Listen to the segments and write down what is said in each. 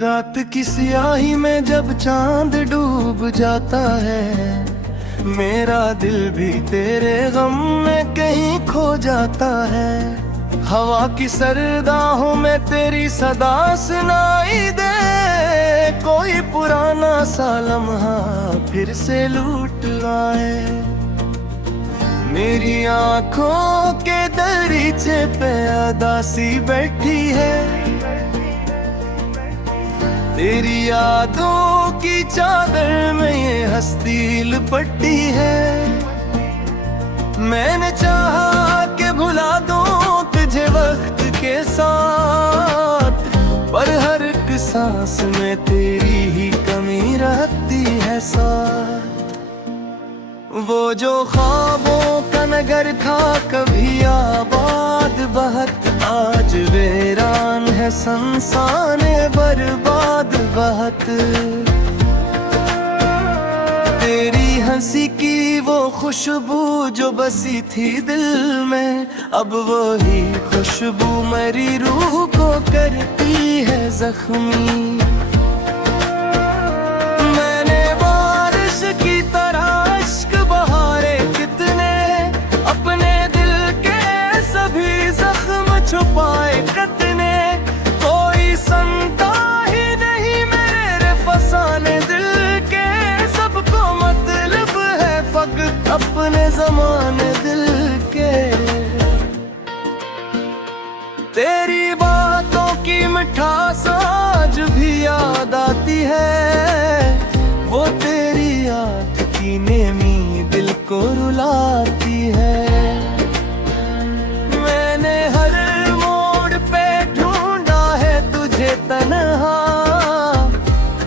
रात की स्याही में जब चांद डूब जाता है, मेरा दिल भी तेरे गम में कहीं खो जाता है। हवा की सर्दाहों में तेरी सदा सुनाई दे, कोई पुराना सा लम्हा फिर से लूट आए। मेरी आंखों के दरीचे पे उदासी बैठी है, तेरी यादों की चादर में ये हस्ती लिपटी है। मैंने चाहा कि भुला दूं तुझे वक्त के साथ, पर हर एक सांस में तेरी ही कमी रहती है साथ। वो जो ख्वाबों का नगर था कभी आबाद बहुत, आज वीरान है संसान बर्बाद बहुत। तेरी हंसी की वो खुशबू जो बसी थी दिल में, अब वही खुशबू मेरी रूह को करती है जख्मी। मैंने बारिश की तरह अश्क बहारे कितने, अपने दिल के सभी जख्म छुपाए कितने। कोई सुनता ही नहीं मेरे फसाने दिल के, सबको मतलब है फकत अपने जमाने दिल के। तेरी बातों की मिठास आज भी याद आती है, वो तेरी आँख की नेमी दिल को रुलाती है। मैंने हर मोड़ पे ढूंढा है तुझे तन्हा,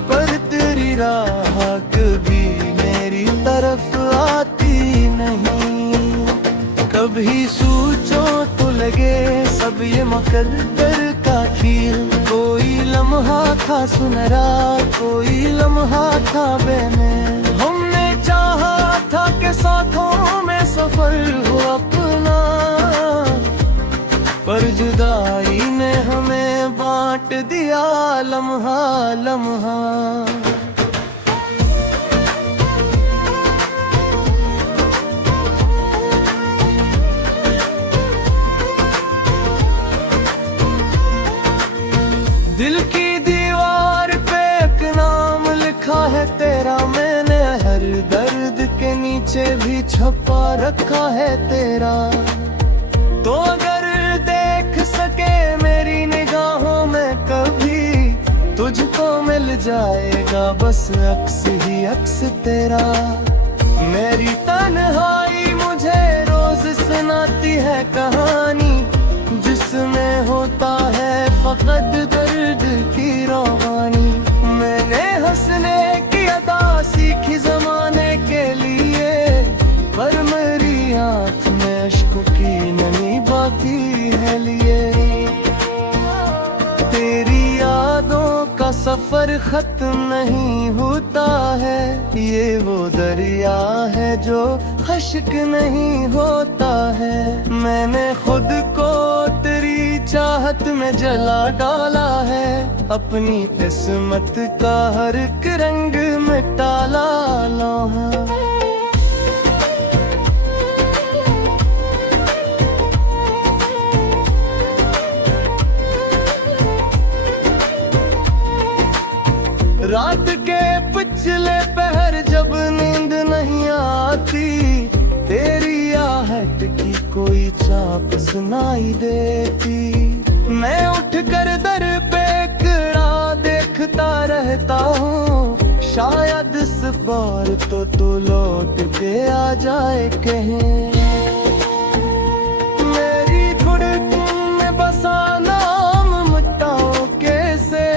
पर तेरी राह कभी मेरी तरफ आती नहीं। कभी सोचो तो लगे सब ये मुकद्दर का खेल, कोई लम्हा था सुनहरा, कोई लम्हा था बेमेल। हमने चाहा था कि साथों में सफर हो अपना, पर जुदाई ने हमें बांट दिया लम्हा लम्हा। दिल की दीवार पे एक नाम लिखा है तेरा, मैंने हर दर्द के नीचे भी छुपा रखा है तेरा। तो अगर देख सके मेरी निगाहों में कभी, तुझको मिल जाएगा बस अक्स ही अक्स तेरा। मेरी तन्हाई मुझे रोज सुनाती है कहानी, जिसमें होता है फकत दर्द की रोहानी। मैंने हंसने की अदा सीखी जमाने के लिए, पर मेरी आँख में अश्कों की नमी बाकी है लिए। तेरी यादों का सफर खत्म नहीं होता है, ये वो दरिया है जो खश्क नहीं होता है। मैंने खुद को तेरी चाहत में जला डाला है, अपनी किस्मत का हर एक रंग मिटा ला है। रात के पिछले पहर जब नींद नहीं आती, तेरी आहट की कोई चाप सुनाई देती। मैं उठकर दर पे खड़ा देखता रहता हूँ, शायद इस बार तो तू लौट के आ जाए कहीं। मेरी धुड़कन में बसा नाम मिटाऊं कैसे,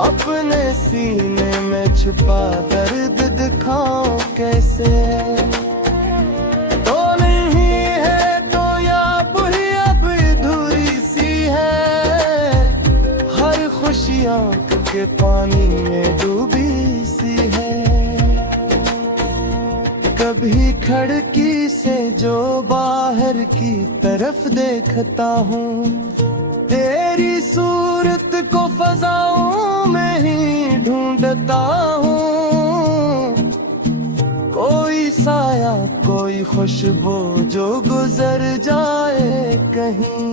अपने सीने में छुपा दर्द दिखाऊं कैसे। तो नहीं है तो या बुरी अब अधूरी सी है, हर खुशी आँख के पानी में डूबी सी है। कभी खिड़की से जो बाहर की तरफ देखता हूँ, तेरी सूरत को फजाओं में ही ढूंढता हूँ, कोई साया कोई खुशबू जो गुजर जाए कहीं।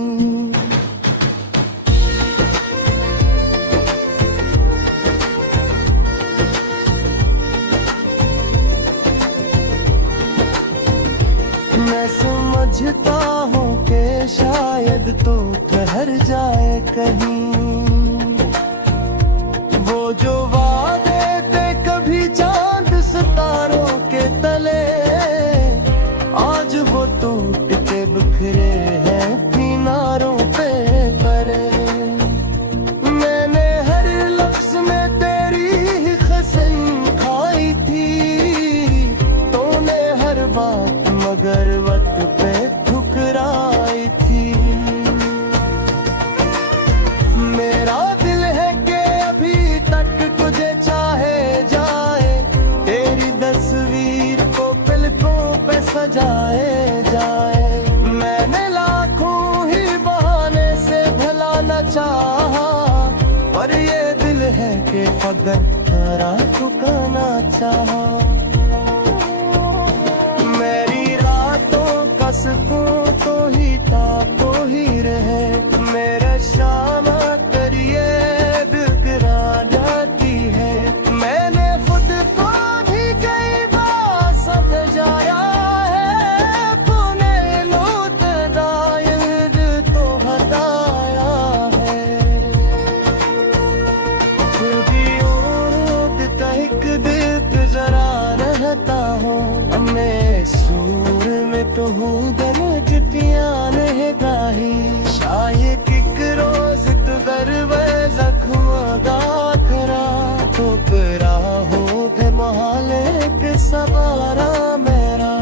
मैं समझता हूँ कि शायद तो ठहर जाए कहीं, वो जो वादे थे कभी चांद सितारों के तले, आज वो टूट के बिखरे हैं किनारों पे परे। मैंने हर लफ्ज में तेरी ही कसम खाई थी, तूने हर बात मगर वक्त पे ठुकराई थी। मेरा दिल है कि अभी तक तुझे चाहे जाए, तेरी तस्वीर को पलकों पे सजाए जाए। मैंने लाखों ही बहाने से भला न चाहा, पर ये दिल है कि अगर हरा ठुकाना चाहा। सुकून तो ही था तो ही रहे, मेरा शाम करिए बिगड़ा जाती है। मैंने खुद को भी कई बार समझाया है, तूने लौटदा याद तो हटाया है। खुद ही उड़ता एक दिल पे जरा रहता हूँ, मैं सूर में तो हूँ दरजतियाँ नहीं गाही। शायद एक रोज तो दरवे जख्म दाखरा, तो करा हो थे महाले के सवारा मेरा।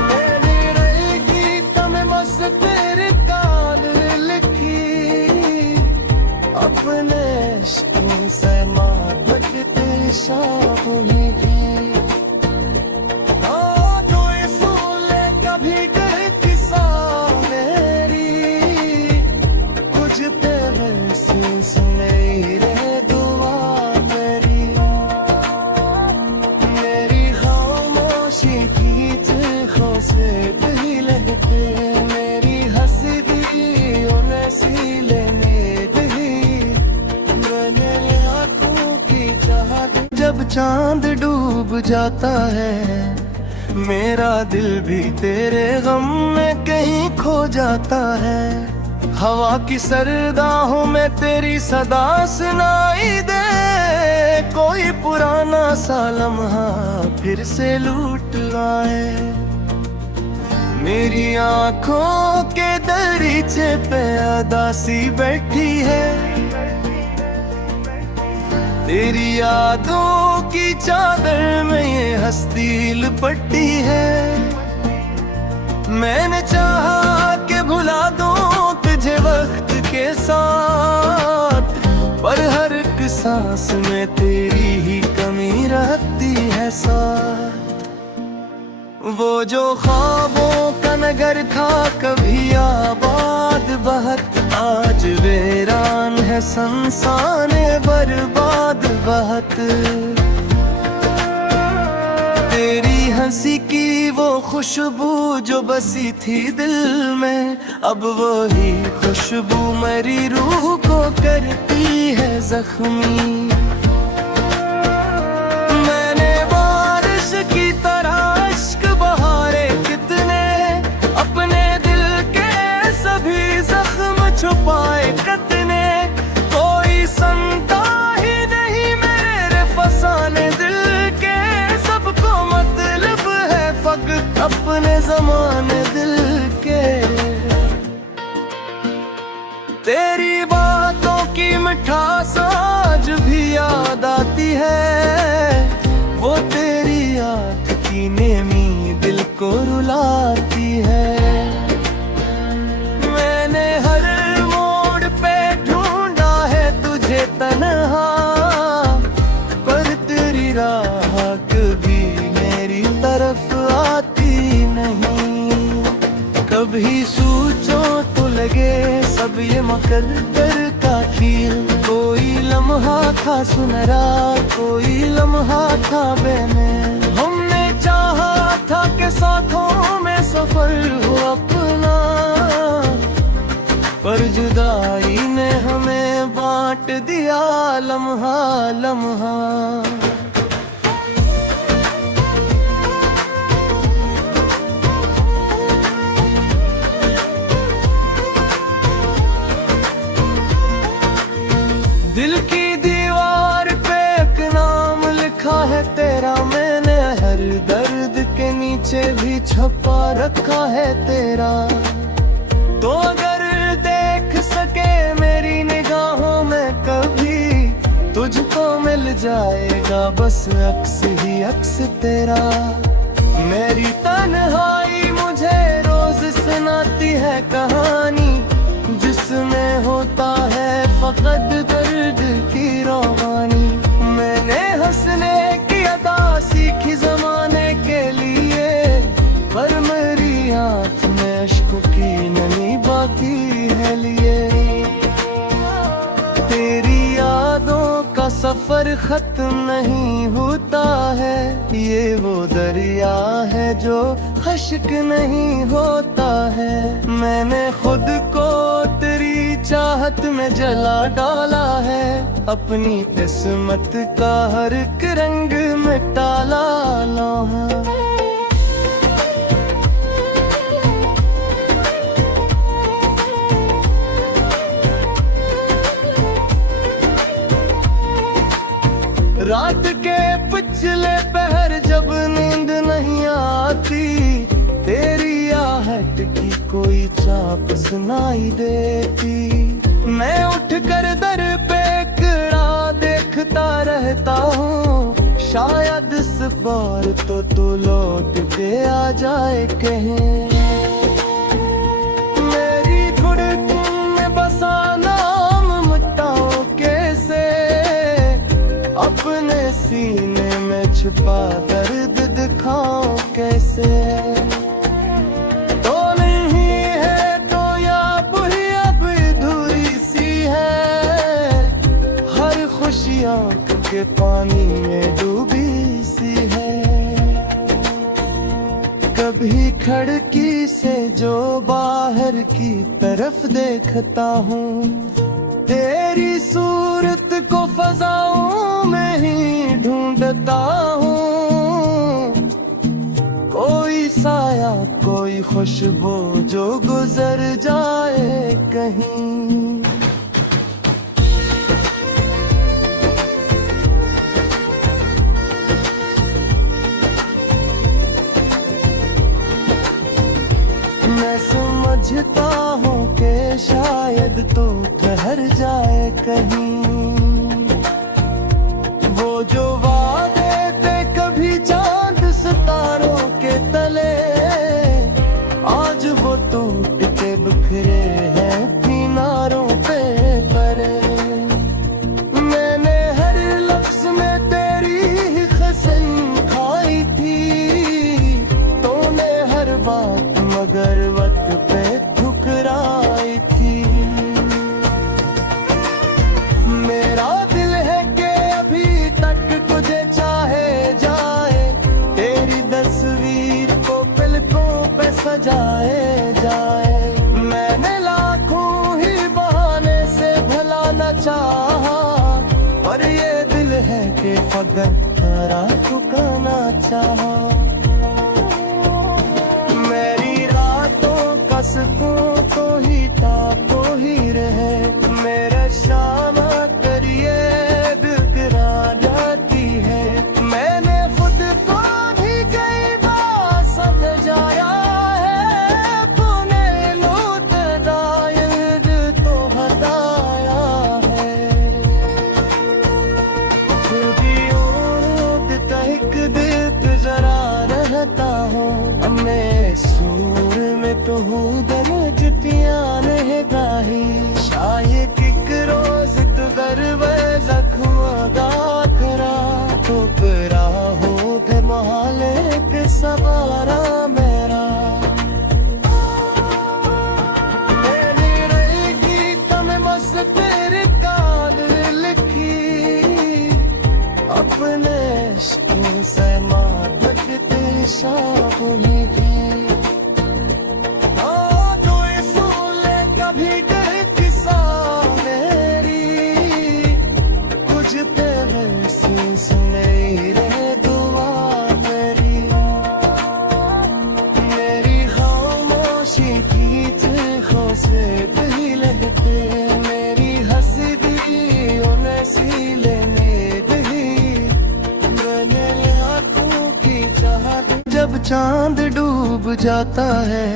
मेरी रहेगी तमें बस तेरे काल लिखी, अपने इश्कों से मातकते शाम ही की। मेरी हंसी उन्हें सी लेने दही, मैंने आँखों की चाहत। जब चांद डूब जाता है, मेरा दिल भी तेरे गम में कहीं खो जाता है। हवा की सर्दाहों में तेरी सदा सुनाई दे, कोई पुराना सा लम्हा फिर से लूट आए। मेरी आँखों के दरीचे पे अदासी बैठी है, तेरी यादों की चादर में ये हस्ती लिपटी है। मैंने चाहा कि भुला दूं तुझे वक्त के साथ, पर हर एक सांस में तेरी ही कमी रहती है साथ। वो जो ख्वाबों का नगर था कभी आबाद बहुत, आज वीरान है संसान बर्बाद बहुत। तेरी हंसी की वो खुशबू जो बसी थी दिल में, अब वही खुशबू मेरी रूह को करती है जख्मी। मैंने बारिश की तरह इश्क बहारे कितने, अपने दिल के सभी जख्म छुपाए कितने। कोई सुनता ही नहीं मेरे फसाने दिल के, सबको मतलब है फकत अपने ज़माने दिल के। तेरी बातों की मिठास आज भी याद आती है, वो तेरी आँख की नेमी दिल को रुलाती है। मैंने हर मोड़ पे ढूंढा है तुझे तन्हा, पर तेरी राह कभी मेरी तरफ आती नहीं। कभी सोचो तो लगे सब सब ये मुकद्दर का खेल। कोई लम्हा था सुनहरा, कोई लम्हा था बेनैन। हमने चाहा था कि साथों में सफर हो अपना, पर जुदाई ने हमें बांट दिया लम्हा लम्हा। दिल की दीवार पे एक नाम लिखा है तेरा मैंने, हर दर्द के नीचे भी छुपा रखा है तेरा। तो अगर देख सके मेरी निगाहों में कभी, तुझको मिल जाएगा बस अक्स ही अक्स तेरा। मेरी तन्हाई मुझे रोज सुनाती है कहानी, जिसमें होता है फकत दर्द की रोहानी। मैंने हंसने की अदा सीखी जमाने के लिए, पर मेरी आँख में अश्कों की नमी बाकी है लिए। तेरी यादों का सफर खत्म नहीं होता है, ये वो दरिया है जो खश्क नहीं होता है। मैंने खुद को तेरी चाहत में जला डाला है, अपनी किस्मत का हर एक रंग मिटा ला है। रात के पिछले पहर जब नींद नहीं आती, तेरी आहट की कोई चाप सुनाई देती। मैं उठकर दर पे खड़ा देखता रहता हूँ, शायद इस बार तो तू लौट के आ जाए कहीं। मेरी धुड़कन में बसा नाम मिटाओ कैसे, अपने सीने में छुपा दर्द दिखाओ कैसे। तो नहीं है तो या बुरी अब अधूरी सी है, हर खुशी आँख के पानी में डूबी सी है। कभी खिड़की से जो बाहर की तरफ देखता हूँ, तेरी सूरत को फजाओं में ही ढूंढता हूँ। कोई साया कोई खुशबू जो गुजर जाए कहीं। मैं समझता हूँ कि शायद तो ठहर जाए कहीं। वो जो वादे थे कभी चांद सितारों के तले, आज वो टूट के बिखरे हैं किनारों पे परे। मैंने हर लफ्ज में तेरी ही कसम खाई थी, तूने हर बात मगर वक्त पे ठुकराई थी। मेरा दिल है कि अभी तक तुझे चाहे जाए, तेरी तस्वीर को पलकों पे सजाए जाए। मैंने लाखों ही बहाने से भुलाना चाहा, पर ये दिल है कि फकत तेरा ठुकाना चाहा। सुकून तो ही था तो ही रहे, मेरा शामा करिए बिखरा जाती है। मैंने खुद को भी कई बार समझाया है, तूने लूट दायद तो हटाया है। खुद ही उड़ तहक दिल जरा मैंने इश्कों से मातकते शाम भी कोई सुन ले कभी दिल की सा मेरी कुछ तेरे से सुने रे दुआ मेरी खामोशी की चीखों से दिल लगते मेरी हंसदी उन्हें सी लेने दी मैंने आंखों की चाहत जब चांद डूब जाता है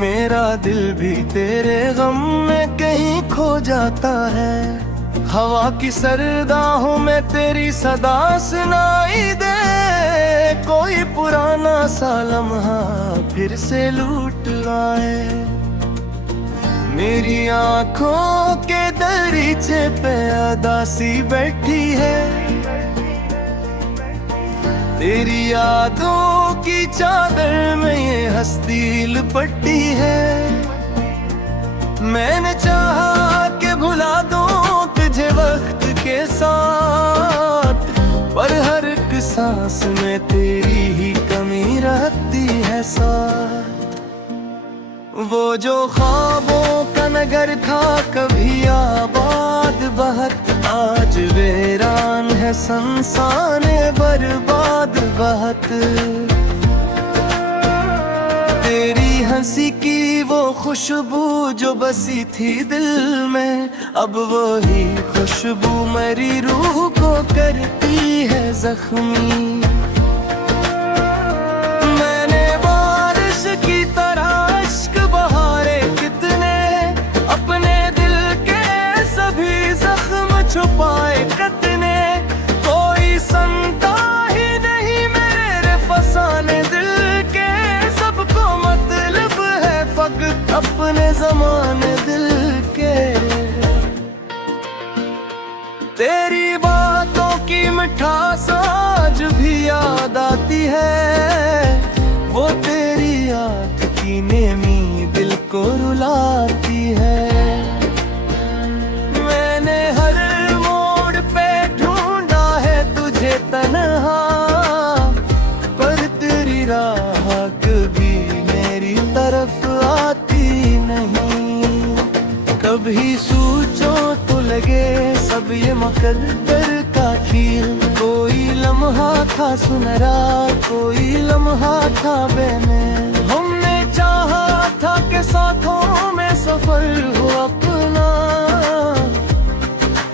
मेरा दिल भी तेरे गम में कहीं खो जाता है हवा की सर्दाहों में तेरी सदा सुनाई दे कोई पुराना सा लम्हा फिर से लूट आए मेरी आंखों के दरीचे पे अदासी बैठी है तेरी यादों की चादर में ये हस्ती लिपटी है मैंने चाहा कि भुला दूं तुझे वक्त के साथ पर हर एक सांस में तेरी ही कमी रहती है साथ वो जो ख्वाबों का नगर था कभी आबाद बहुत आज वीरान है संसान बर्बाद बहुत तेरी हंसी की वो खुशबू जो बसी थी दिल में अब वही खुशबू मेरी रूह को करती है जख्मी मैंने बारिश की तरह अश्क बहारे कितने अपने दिल के सभी जख्म छुपाए कितने कोई सुनता ही नहीं मेरे फसाने दिल के सबको मतलब है फकत अपने जमाने दिल के तेरी बातों की मिठास आज भी याद आती है वो तेरी आँख की नेमी दिल को रुलाती है मैंने हर मोड़ पे ढूंढा है तुझे तन्हा पर तेरी राह कभी मेरी तरफ आती नहीं कभी सोचो तो लगे सब ये मुकद्दर का खेल कोई लम्हा था सुनहरा कोई लम्हा था बेमेल हमने चाहा था कि साथों में सफर हो अपना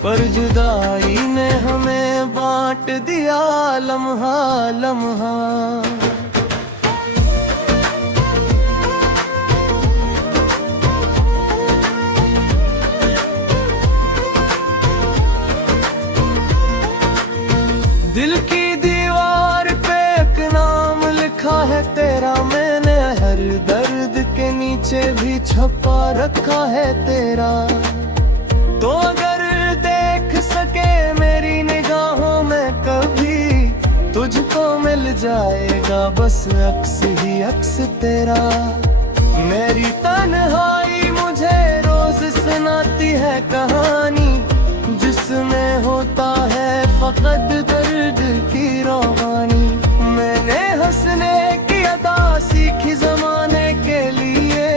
पर जुदाई ने हमें बांट दिया लम्हा लम्हा दिल की दीवार पे एक नाम लिखा है तेरा मैंने हर दर्द के नीचे भी छुपा रखा है तेरा तो अगर देख सके मेरी निगाहों में कभी तुझको मिल जाएगा बस अक्स ही अक्स तेरा मेरी तन्हाई मुझे रोज सुनाती है कहानी जिसमें होता है फकत दर्द की रोहानी मैंने हंसने की अदा सीखी जमाने के लिए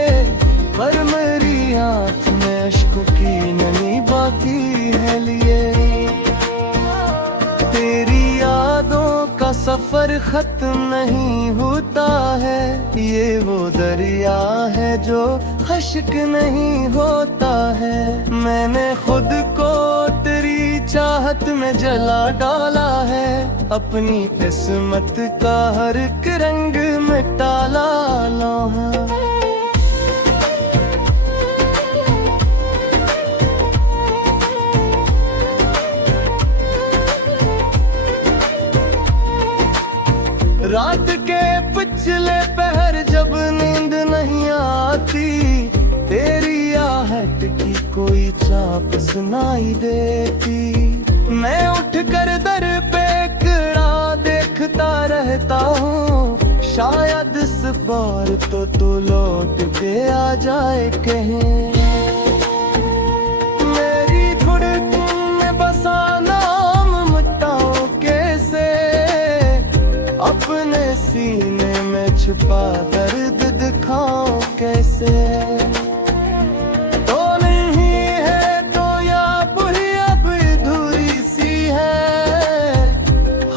पर मेरी आँख में अश्कों की नमी बाकी है लिए तेरी यादों का सफर खत्म नहीं होता है ये वो दरिया है जो खश्क नहीं होता है मैंने खुद को तेरी चाहत में जला डाला है अपनी किस्मत का हर एक रंग मिटा ला रात के पिछले पहर जब नींद नहीं आती तेरी आहट की कोई चाप सुनाई देती मैं उठ कर दर पे खड़ा देखता रहता हूँ शायद इस बार तो तू लौट के आ जाए कहीं मेरी धुन में बसा नाम मिटाओ के छुपा दर्द दिखाऊं कैसे। तो नहीं है तो या बुरी अब अधूरी सी है,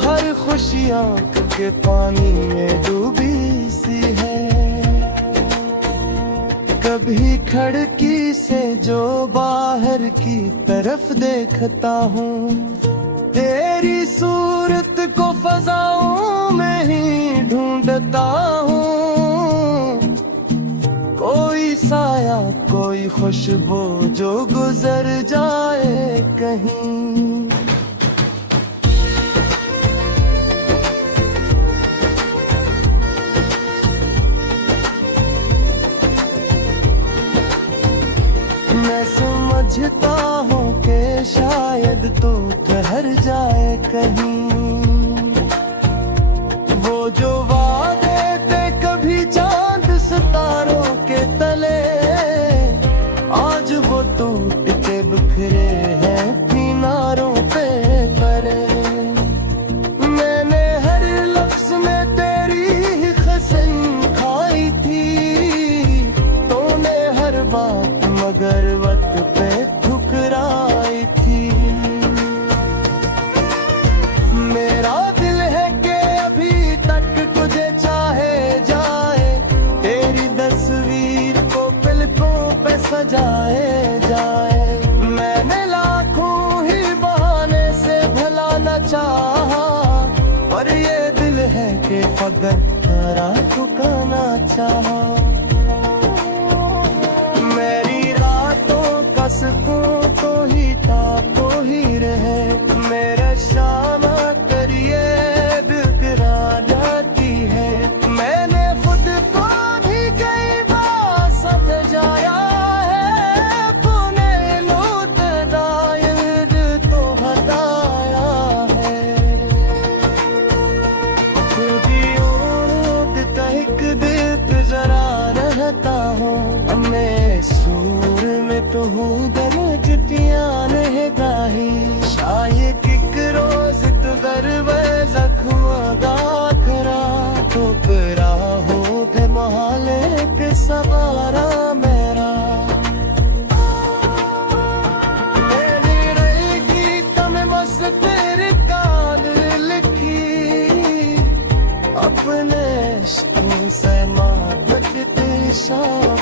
हर खुशी आंख के पानी में डूबी सी है। कभी खिड़की से जो बाहर की तरफ देखता हूँ, तेरी सूरत को फजाओं में ही ढूंढता हूँ। कोई साया कोई खुशबू जो गुजर जाए कहीं। मैं समझता हूँ कि शायद तू ठहर जाए कहीं। वो जो वादे थे कभी चांद सितारों के तले, आज वो टूट के बिखरे हैं किनारों पे परे। मैंने हर लफ्ज में तेरी ही कसम खाई थी, तूने हर बात मगर वक्त पे ठुकराई थी। मेरा दिल है कि अभी तक तुझे चाहे जाए, तेरी तस्वीर को पलकों पे सजाए जाए। मैंने लाखों ही बहाने से भला न चाहा, पर ये दिल है कि फकर तेरा ठुकाना चाहा। सुकून तो ही था तो ही रहे, मेरा शामा करिए बिखरा जाती है। मैंने खुद को भी कई बार समझाया है, तूने लूट दायर तो हटाया है। खुदी उड़ता एक दिल पे जरा रहता हूँ, मैं सूर में तो हूँ दरजतियाँ नहीं गाही। शायद एक रोज तो दरवाज़ा जख्म दाखरा, ठुकरा हो के मोहल्ले के सवारा मेरा। मेरी रहेगी तम बस तेरी कान लिखी, अपने इश्कों से मातक तेरी शान।